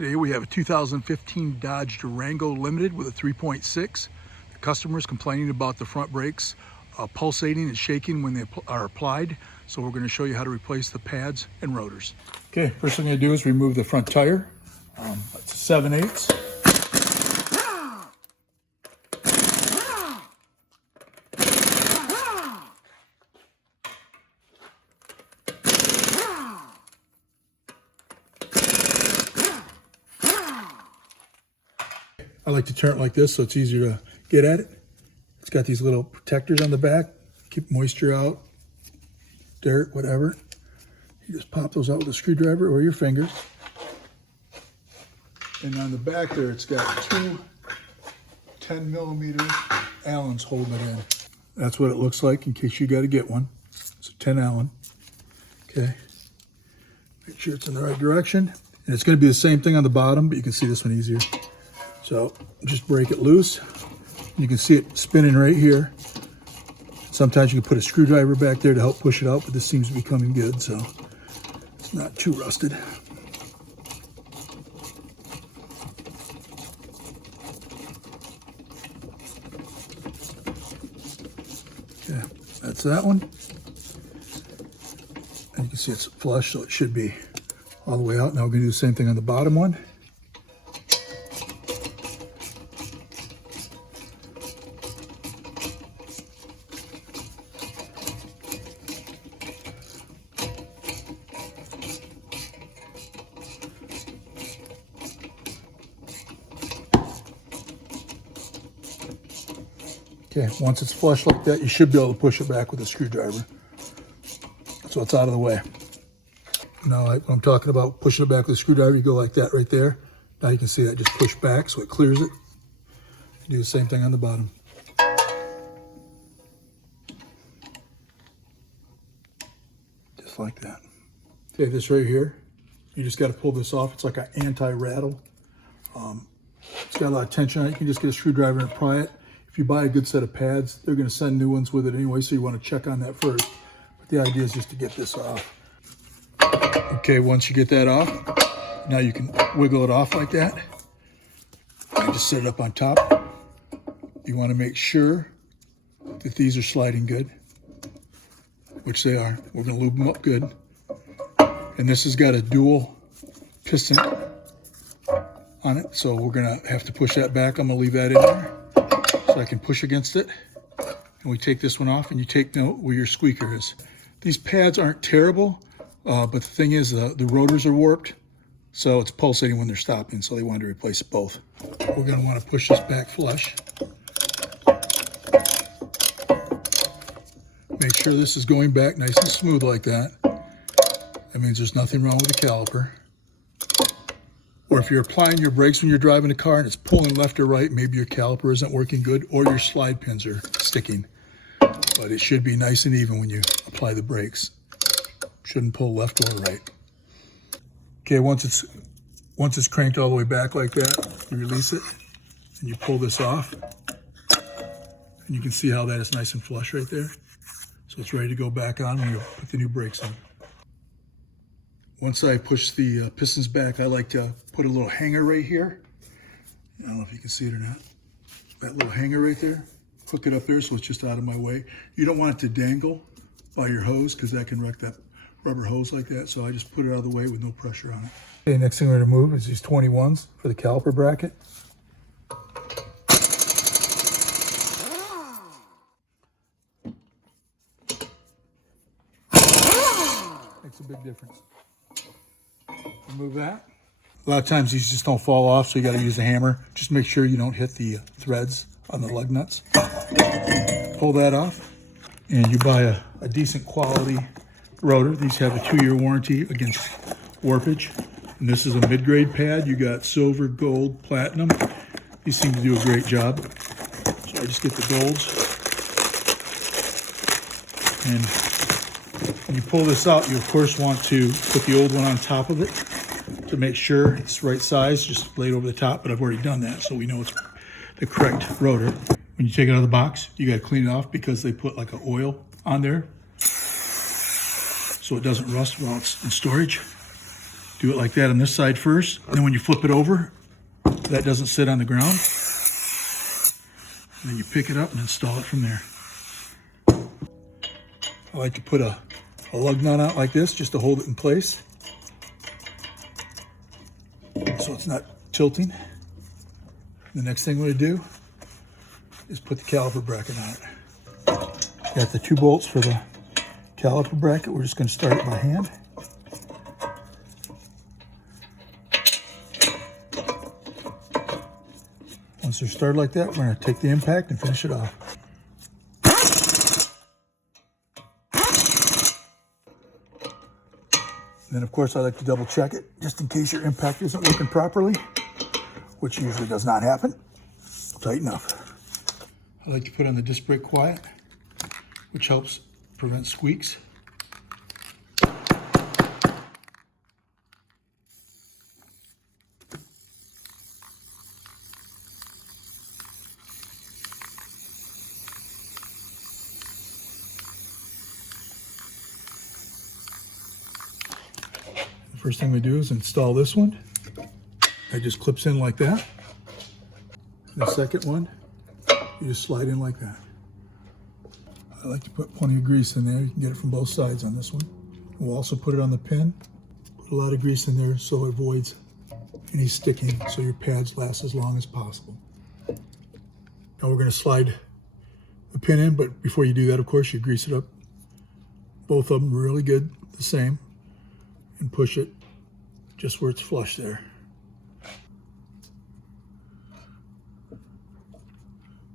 Today we have a 2015 Dodge Durango Limited with a 3.6. The customer is complaining about the front brakes pulsating and shaking when they are applied. So we're going to show you how to replace the pads and rotors. Okay, first thing I'm going to do is remove the front tire. It's a 7/8. I like to turn it like this so it's easier to get at it. It's got these little protectors on the back, keep moisture out, dirt, whatever. You just pop those out with a screwdriver or your fingers. And on the back there, it's got two 10mm Allens holding it in. That's what it looks like in case you got to get one. It's a 10 Allen. Okay. Make sure it's in the right direction. And it's going to be the same thing on the bottom, but you can see this one easier. So just break it loose. You can see it spinning right here. Sometimes you can put a screwdriver back there to help push it out, but this seems to be coming good, so it's not too rusted. Okay, that's that one. And you can see it's flush, so it should be all the way out. Now we're going to do the same thing on the bottom one. Okay, once it's flush like that, you should be able to push it back with a screwdriver. So it's out of the way. Now, like when I'm talking about pushing it back with a screwdriver, you go like that right there. Now you can see that just push back so it clears it. Do the same thing on the bottom. Just like that. Okay, this right here, you just got to pull this off. It's like an anti-rattle. It's got a lot of tension on it. You can just get a screwdriver and pry it. If you buy a good set of pads, they're going to send new ones with it anyway, so you want to check on that first. But the idea is just to get this off. Okay, once you get that off, now you can wiggle it off like that. And just set it up on top. You want to make sure that these are sliding good, which they are. We're going to lube them up good. And this has got a dual piston on it, so we're going to have to push that back. I'm going to leave that in there so I can push against it. And we take this one off, and you take note where your squeaker is. These pads aren't terrible, but the thing is the rotors are warped, so it's pulsating when they're stopping, so they wanted to replace both. We're going to want to push this back flush. Make sure this is going back nice and smooth like that. That means there's nothing wrong with the caliper. Or if you're applying your brakes when you're driving a car and it's pulling left or right, maybe your caliper isn't working good or your slide pins are sticking. But it should be nice and even when you apply the brakes. Shouldn't pull left or right. Okay, once it's cranked all the way back like that, you release it and you pull this off. And you can see how that is nice and flush right there. So it's ready to go back on when you put the new brakes in. Once I push the pistons back, I like to put a little hanger right here. I don't know if you can see it or not. That little hanger right there. Hook it up there so it's just out of my way. You don't want it to dangle by your hose because that can wreck that rubber hose like that. So I just put it out of the way with no pressure on it. Okay, next thing we're going to move is these 21s for the caliper bracket. Makes a big difference. Remove that. A lot of times these just don't fall off, so you got to use a hammer. Just make sure you don't hit the threads on the lug nuts. Pull that off, and you buy a decent quality rotor. These have a 2-year warranty against warpage. And this is a mid-grade pad. You got silver, gold, platinum. These seem to do a great job. So I just get the golds. And when you pull this out, you of course want to put the old one on top of it to make sure it's right size, just lay it over the top, but I've already done that, so we know it's the correct rotor. When you take it out of the box, you got to clean it off because they put like an oil on there so it doesn't rust while it's in storage. Do it like that on this side first. And then when you flip it over, that doesn't sit on the ground. And then you pick it up and install it from there. I like to put a lug nut out like this just to hold it in place, so it's not tilting. The next thing we're going to do is put the caliper bracket on it. Got the 2 bolts for the caliper bracket. We're just going to start it by hand. Once they're started like that, we're going to take the impact and finish it off. And then of course I like to double check it just in case your impact isn't working properly, which usually does not happen. Tighten up. I like to put on the disc brake quiet, which helps prevent squeaks. First thing we do is install this one. It just clips in like that. The second one, you just slide in like that. I like to put plenty of grease in there. You can get it from both sides on this one. We'll also put it on the pin. Put a lot of grease in there so it avoids any sticking, so your pads last as long as possible. Now we're going to slide the pin in, but before you do that, of course, you grease it up. Both of them really good, the same. And push it just where it's flush there.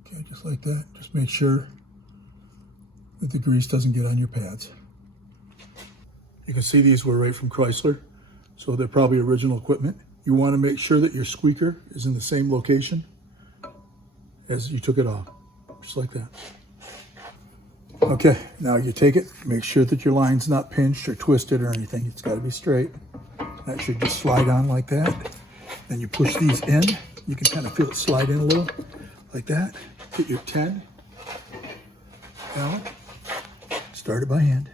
Okay, just like that. Just make sure that the grease doesn't get on your pads. You can see these were right from Chrysler, so they're probably original equipment. You want to make sure that your squeaker is in the same location as you took it off, just like that. Okay, now you take it, make sure that your line's not pinched or twisted or anything. It's got to be straight. That should just slide on like that. Then you push these in. You can kind of feel it slide in a little, like that. Get your 10 out. Start it by hand.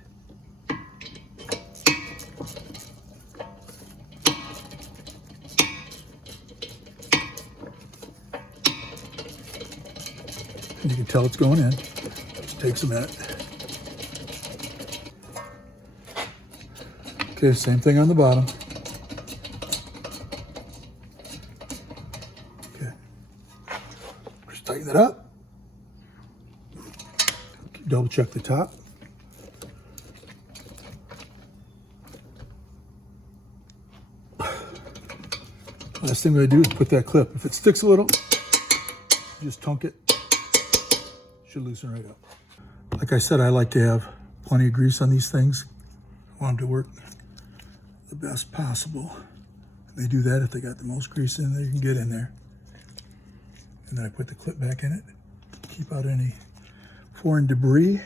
And you can tell it's going in. Takes a minute. Okay, same thing on the bottom. Okay, just tighten it up. Double check the top. Last thing we're gonna do is put that clip. If it sticks a little, just tunk it. Should loosen right up. Like I said, I like to have plenty of grease on these things. I want them to work the best possible. They do that if they got the most grease in there you can get in there. And then I put the clip back in it. Keep out any foreign debris.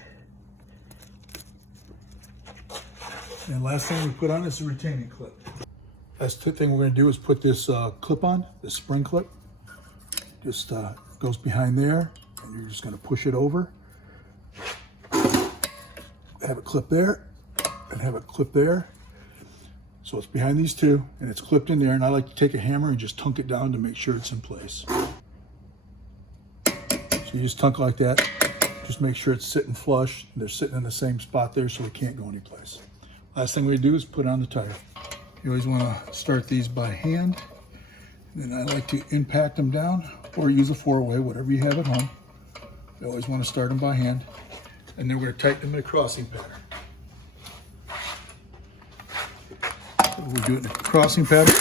And last thing we put on is the retaining clip. Last thing we're going to do is put this clip on, the spring clip. Just goes behind there, and you're just going to push it over. Have it clip there, and have it clip there. So it's behind these two, and it's clipped in there, and I like to take a hammer and just tunk it down to make sure it's in place. So you just tunk like that. Just make sure it's sitting flush. They're sitting in the same spot there, so they can't go anyplace. Last thing we do is put on the tire. You always want to start these by hand. And then I like to impact them down, or use a 4-way, whatever you have at home. You always want to start them by hand. And then we're going to tighten them in a crossing pattern. So we do it in a crossing pattern.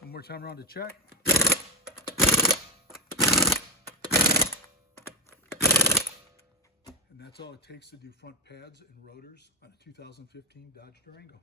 One more time around to check. And that's all it takes to do front pads and rotors on a 2015 Dodge Durango.